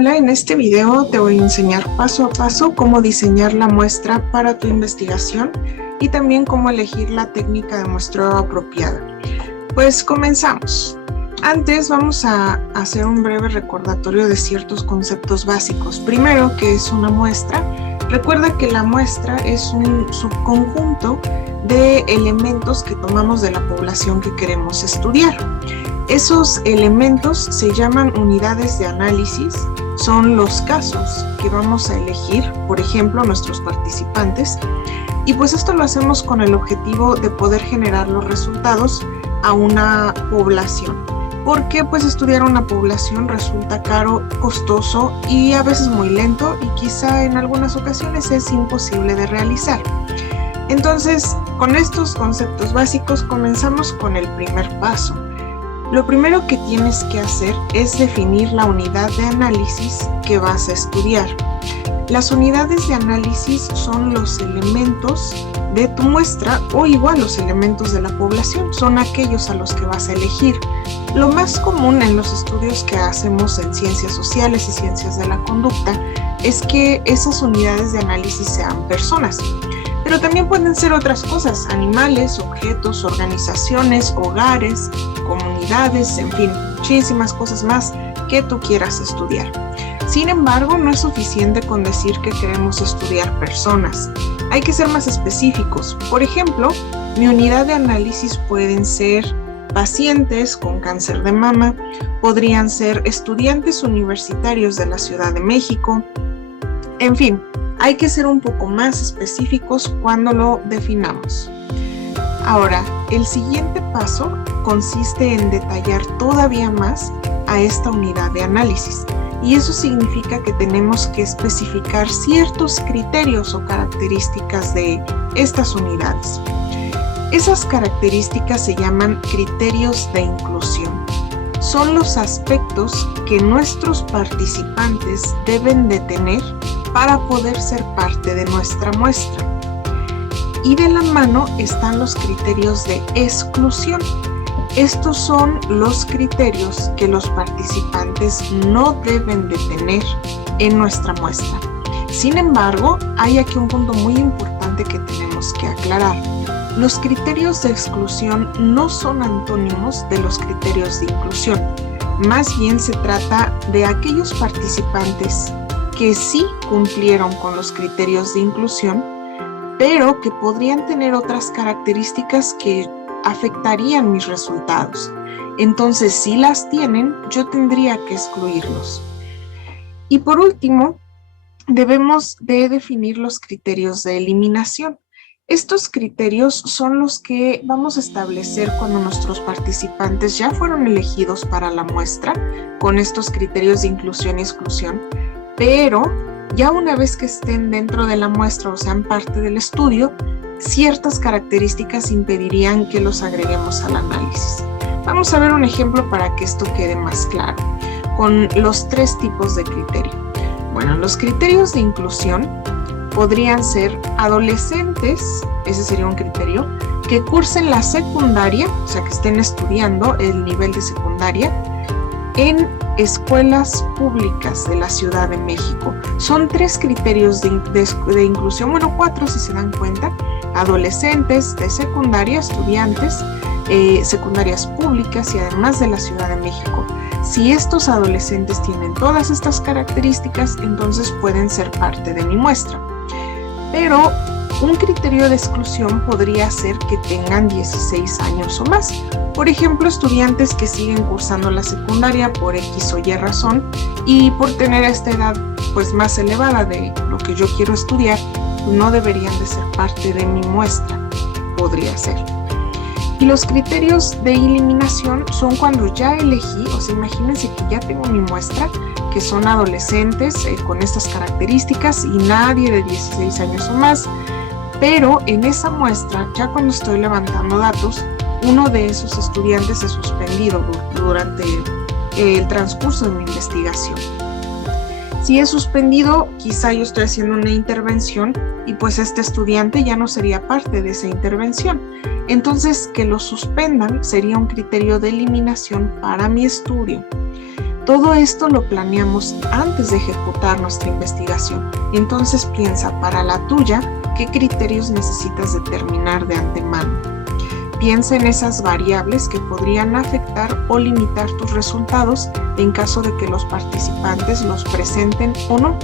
Hola, en este video te voy a enseñar paso a paso cómo diseñar la muestra para tu investigación y también cómo elegir la técnica de muestreo apropiada. Pues comenzamos. Antes vamos a hacer un breve recordatorio de ciertos conceptos básicos. Primero, ¿qué es una muestra? Recuerda que la muestra es un subconjunto de elementos que tomamos de la población que queremos estudiar. Esos elementos se llaman unidades de análisis, son los casos que vamos a elegir, por ejemplo, nuestros participantes, y pues esto lo hacemos con el objetivo de poder generar los resultados a una población, porque pues estudiar una población resulta caro, costoso y a veces muy lento y quizá en algunas ocasiones es imposible de realizar. Entonces, con estos conceptos básicos comenzamos con el primer paso. Lo primero que tienes que hacer es definir la unidad de análisis que vas a estudiar. Las unidades de análisis son los elementos de tu muestra o igual los elementos de la población, son aquellos a los que vas a elegir. Lo más común en los estudios que hacemos en ciencias sociales y ciencias de la conducta es que esas unidades de análisis sean personas. Pero también pueden ser otras cosas, animales, objetos, organizaciones, hogares, comunidades, en fin, muchísimas cosas más que tú quieras estudiar. Sin embargo, no es suficiente con decir que queremos estudiar personas. Hay que ser más específicos. Por ejemplo, mi unidad de análisis pueden ser pacientes con cáncer de mama, podrían ser estudiantes universitarios de la Ciudad de México, en fin. Hay que ser un poco más específicos cuando lo definamos. Ahora, el siguiente paso consiste en detallar todavía más a esta unidad de análisis. Y eso significa que tenemos que especificar ciertos criterios o características de estas unidades. Esas características se llaman criterios de inclusión. Son los aspectos que nuestros participantes deben de tener para poder ser parte de nuestra muestra. Y de la mano están los criterios de exclusión. Estos son los criterios que los participantes no deben de tener en nuestra muestra. Sin embargo, hay aquí un punto muy importante que tenemos que aclarar. Los criterios de exclusión no son antónimos de los criterios de inclusión. Más bien se trata de aquellos participantes que sí cumplieron con los criterios de inclusión, pero que podrían tener otras características que afectarían mis resultados. Entonces, si las tienen, yo tendría que excluirlos. Y por último, debemos de definir los criterios de eliminación. Estos criterios son los que vamos a establecer cuando nuestros participantes ya fueron elegidos para la muestra con estos criterios de inclusión y exclusión, pero ya una vez que estén dentro de la muestra o sean parte del estudio, ciertas características impedirían que los agreguemos al análisis. Vamos a ver un ejemplo para que esto quede más claro, con los tres tipos de criterio. Bueno, los criterios de inclusión podrían ser adolescentes, ese sería un criterio, que cursen la secundaria, o sea que estén estudiando el nivel de secundaria, en escuelas públicas de la Ciudad de México. Son tres criterios de inclusión, bueno, cuatro si se dan cuenta: adolescentes de secundaria, estudiantes, secundarias públicas y además de la Ciudad de México. Si estos adolescentes tienen todas estas características, entonces pueden ser parte de mi muestra. Pero un criterio de exclusión podría ser que tengan 16 años o más. Por ejemplo, estudiantes que siguen cursando la secundaria por X o Y razón y por tener esta edad pues más elevada de lo que yo quiero estudiar, no deberían de ser parte de mi muestra. Podría ser. Y los criterios de eliminación son cuando ya elegí, o sea, imagínense que ya tengo mi muestra, que son adolescentes con estas características y nadie de 16 años o más, pero en esa muestra, ya cuando estoy levantando datos, uno de esos estudiantes es suspendido durante el transcurso de mi investigación. Si es suspendido, quizá yo estoy haciendo una intervención y pues este estudiante ya no sería parte de esa intervención. Entonces, que lo suspendan sería un criterio de eliminación para mi estudio. Todo esto lo planeamos antes de ejecutar nuestra investigación. Entonces piensa para la tuya qué criterios necesitas determinar de antemano. Piensa en esas variables que podrían afectar o limitar tus resultados en caso de que los participantes los presenten o no.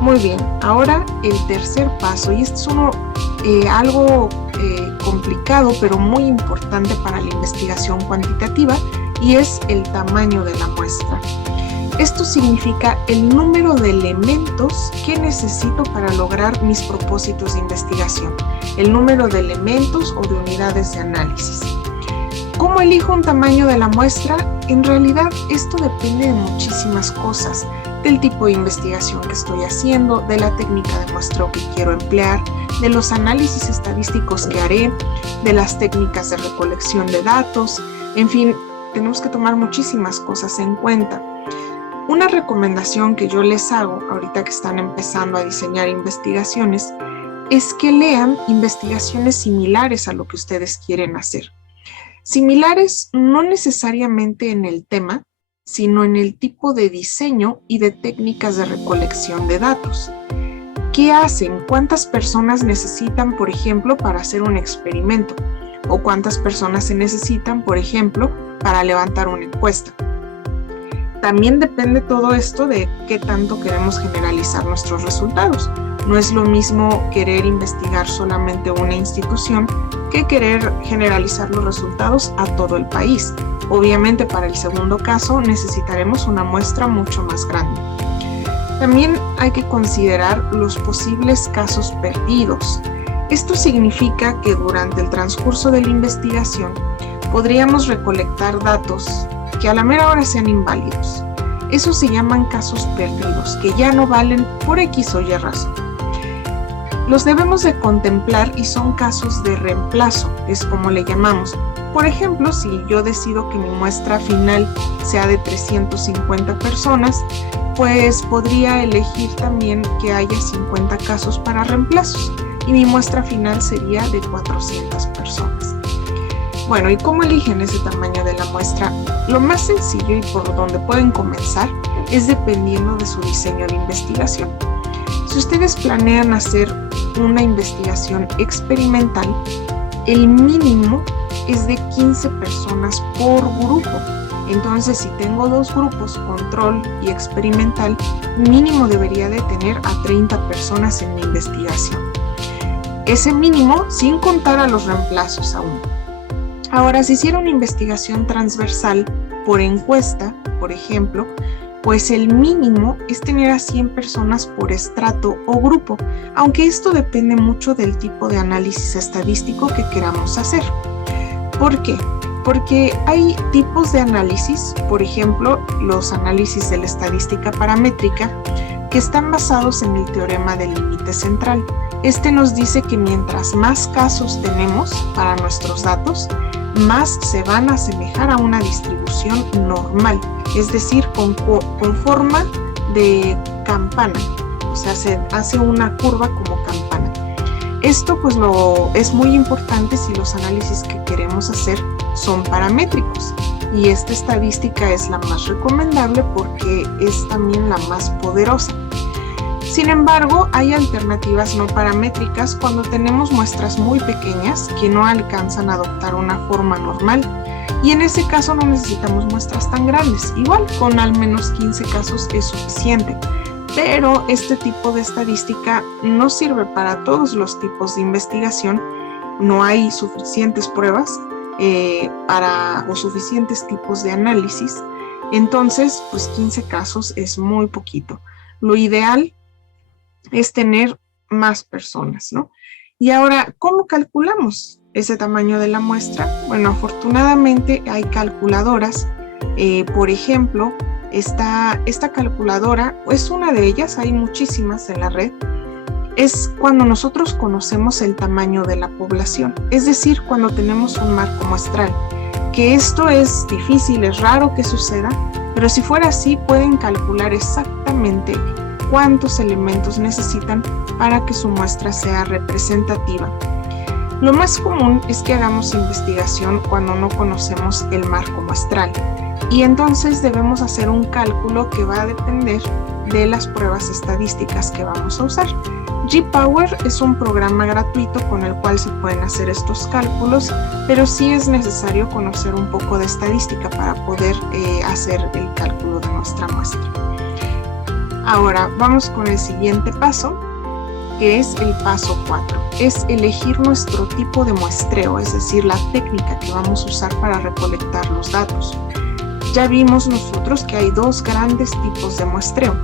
Muy bien, ahora el tercer paso, y este es algo complicado pero muy importante para la investigación cuantitativa, y es el tamaño de la muestra. Esto significa el número de elementos que necesito para lograr mis propósitos de investigación, el número de elementos o de unidades de análisis. ¿Cómo elijo un tamaño de la muestra? En realidad esto depende de muchísimas cosas, del tipo de investigación que estoy haciendo, de la técnica de muestreo que quiero emplear, de los análisis estadísticos que haré, de las técnicas de recolección de datos, en fin, tenemos que tomar muchísimas cosas en cuenta. Una recomendación que yo les hago ahorita que están empezando a diseñar investigaciones es que lean investigaciones similares a lo que ustedes quieren hacer. Similares no necesariamente en el tema, sino en el tipo de diseño y de técnicas de recolección de datos. ¿Qué hacen? ¿Cuántas personas necesitan, por ejemplo, para hacer un experimento? ¿O cuántas personas se necesitan, por ejemplo, para levantar una encuesta? También depende todo esto de qué tanto queremos generalizar nuestros resultados. No es lo mismo querer investigar solamente una institución que querer generalizar los resultados a todo el país. Obviamente, para el segundo caso necesitaremos una muestra mucho más grande. También hay que considerar los posibles casos perdidos. Esto significa que durante el transcurso de la investigación podríamos recolectar datos que a la mera hora sean inválidos. Esos se llaman casos perdidos, que ya no valen por X o Y razón. Los debemos de contemplar y son casos de reemplazo, es como le llamamos. Por ejemplo, si yo decido que mi muestra final sea de 350 personas, pues podría elegir también que haya 50 casos para reemplazos y mi muestra final sería de 400 personas. Bueno, ¿y cómo eligen ese tamaño de la muestra? Lo más sencillo y por donde pueden comenzar es dependiendo de su diseño de investigación. Si ustedes planean hacer una investigación experimental, el mínimo es de 15 personas por grupo. Entonces, si tengo dos grupos, control y experimental, mínimo debería de tener a 30 personas en mi investigación. Ese mínimo sin contar a los reemplazos aún. Ahora, si hiciera una investigación transversal por encuesta, por ejemplo, pues el mínimo es tener a 100 personas por estrato o grupo, aunque esto depende mucho del tipo de análisis estadístico que queramos hacer. ¿Por qué? Porque hay tipos de análisis, por ejemplo, los análisis de la estadística paramétrica, que están basados en el teorema del límite central. Este nos dice que mientras más casos tenemos para nuestros datos, más se van a asemejar a una distribución normal, es decir, con forma de campana, o sea, se hace una curva como campana. Esto pues es muy importante si los análisis que queremos hacer son paramétricos, y esta estadística es la más recomendable porque es también la más poderosa. Sin embargo, hay alternativas no paramétricas cuando tenemos muestras muy pequeñas que no alcanzan a adoptar una forma normal, y en ese caso no necesitamos muestras tan grandes. Igual con al menos 15 casos es suficiente, pero este tipo de estadística no sirve para todos los tipos de investigación. No hay suficientes pruebas o suficientes tipos de análisis. Entonces, pues 15 casos es muy poquito. Lo ideal es tener más personas, ¿no? Y ahora, ¿cómo calculamos ese tamaño de la muestra? Bueno, afortunadamente hay calculadoras. Por ejemplo, esta calculadora es una de ellas, hay muchísimas en la red. Es cuando nosotros conocemos el tamaño de la población, es decir, cuando tenemos un marco muestral. Que esto es difícil, es raro que suceda, pero si fuera así, pueden calcular exactamente cuántos elementos necesitan para que su muestra sea representativa. Lo más común es que hagamos investigación cuando no conocemos el marco muestral y entonces debemos hacer un cálculo que va a depender de las pruebas estadísticas que vamos a usar. GPower es un programa gratuito con el cual se pueden hacer estos cálculos, pero sí es necesario conocer un poco de estadística para poder hacer el cálculo de nuestra muestra. Ahora vamos con el siguiente paso, que es el paso 4. Es elegir nuestro tipo de muestreo, es decir, la técnica que vamos a usar para recolectar los datos. Ya vimos nosotros que hay dos grandes tipos de muestreo.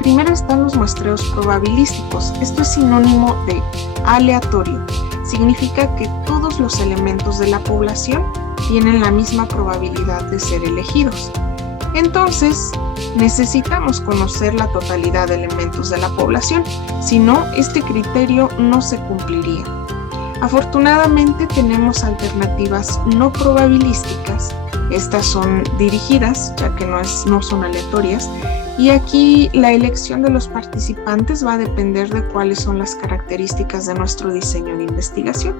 Primero están los muestreos probabilísticos. Esto es sinónimo de aleatorio. Significa que todos los elementos de la población tienen la misma probabilidad de ser elegidos. Entonces, necesitamos conocer la totalidad de elementos de la población, si no, este criterio no se cumpliría. Afortunadamente tenemos alternativas no probabilísticas. Estas son dirigidas, ya que no son aleatorias, y aquí la elección de los participantes va a depender de cuáles son las características de nuestro diseño de investigación.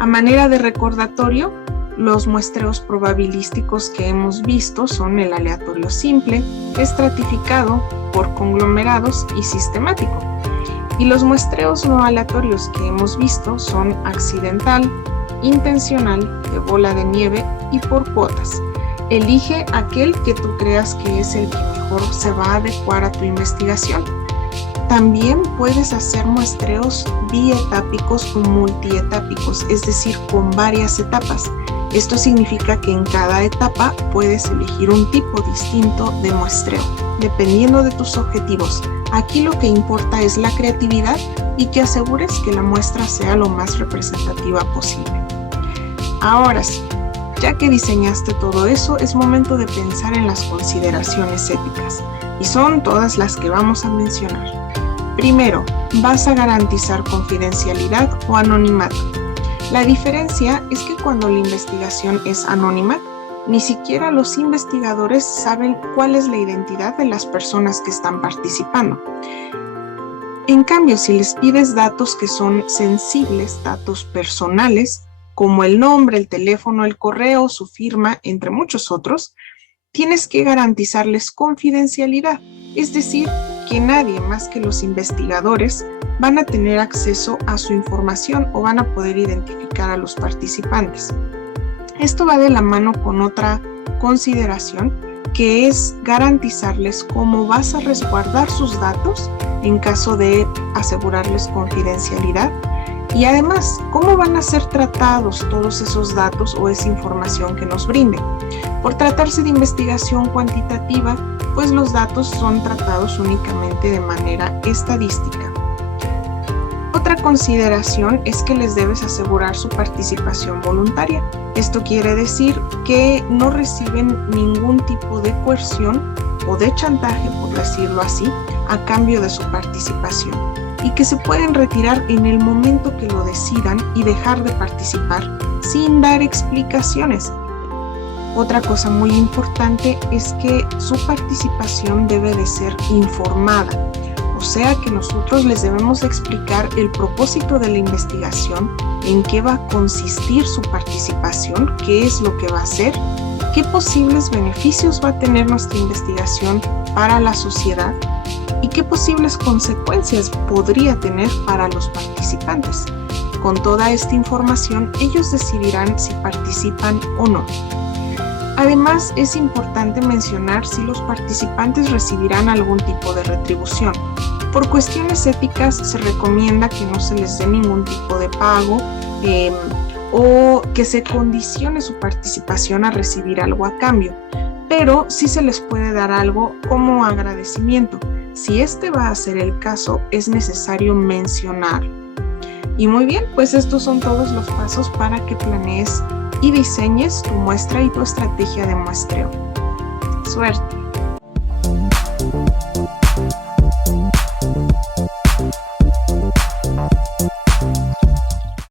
A manera de recordatorio, los muestreos probabilísticos que hemos visto son el aleatorio simple, estratificado, por conglomerados y sistemático. Y los muestreos no aleatorios que hemos visto son accidental, intencional, de bola de nieve y por cuotas. Elige aquel que tú creas que es el que mejor se va a adecuar a tu investigación. También puedes hacer muestreos bietápicos o multietápicos, es decir, con varias etapas. Esto significa que en cada etapa puedes elegir un tipo distinto de muestreo, dependiendo de tus objetivos. Aquí lo que importa es la creatividad y que asegures que la muestra sea lo más representativa posible. Ahora sí, ya que diseñaste todo eso, es momento de pensar en las consideraciones éticas, y son todas las que vamos a mencionar. Primero, ¿vas a garantizar confidencialidad o anonimato? La diferencia es que cuando la investigación es anónima, ni siquiera los investigadores saben cuál es la identidad de las personas que están participando. En cambio, si les pides datos que son sensibles, datos personales, como el nombre, el teléfono, el correo, su firma, entre muchos otros, tienes que garantizarles confidencialidad, es decir, que nadie más que los investigadores van a tener acceso a su información o van a poder identificar a los participantes. Esto va de la mano con otra consideración, que es garantizarles cómo vas a resguardar sus datos en caso de asegurarles confidencialidad y además cómo van a ser tratados todos esos datos o esa información que nos brinden. Por tratarse de investigación cuantitativa, pues los datos son tratados únicamente de manera estadística. Otra consideración es que les debes asegurar su participación voluntaria. Esto quiere decir que no reciben ningún tipo de coerción o de chantaje, por decirlo así, a cambio de su participación, y que se pueden retirar en el momento que lo decidan y dejar de participar sin dar explicaciones. Otra cosa muy importante es que su participación debe de ser informada. O sea que nosotros les debemos explicar el propósito de la investigación, en qué va a consistir su participación, qué es lo que va a hacer, qué posibles beneficios va a tener nuestra investigación para la sociedad y qué posibles consecuencias podría tener para los participantes. Con toda esta información, ellos decidirán si participan o no. Además, es importante mencionar si los participantes recibirán algún tipo de retribución. Por cuestiones éticas se recomienda que no se les dé ningún tipo de pago o que se condicione su participación a recibir algo a cambio, pero sí se les puede dar algo como agradecimiento. Si este va a ser el caso, es necesario mencionarlo. Y muy bien, pues estos son todos los pasos para que planees y diseñes tu muestra y tu estrategia de muestreo. Suerte.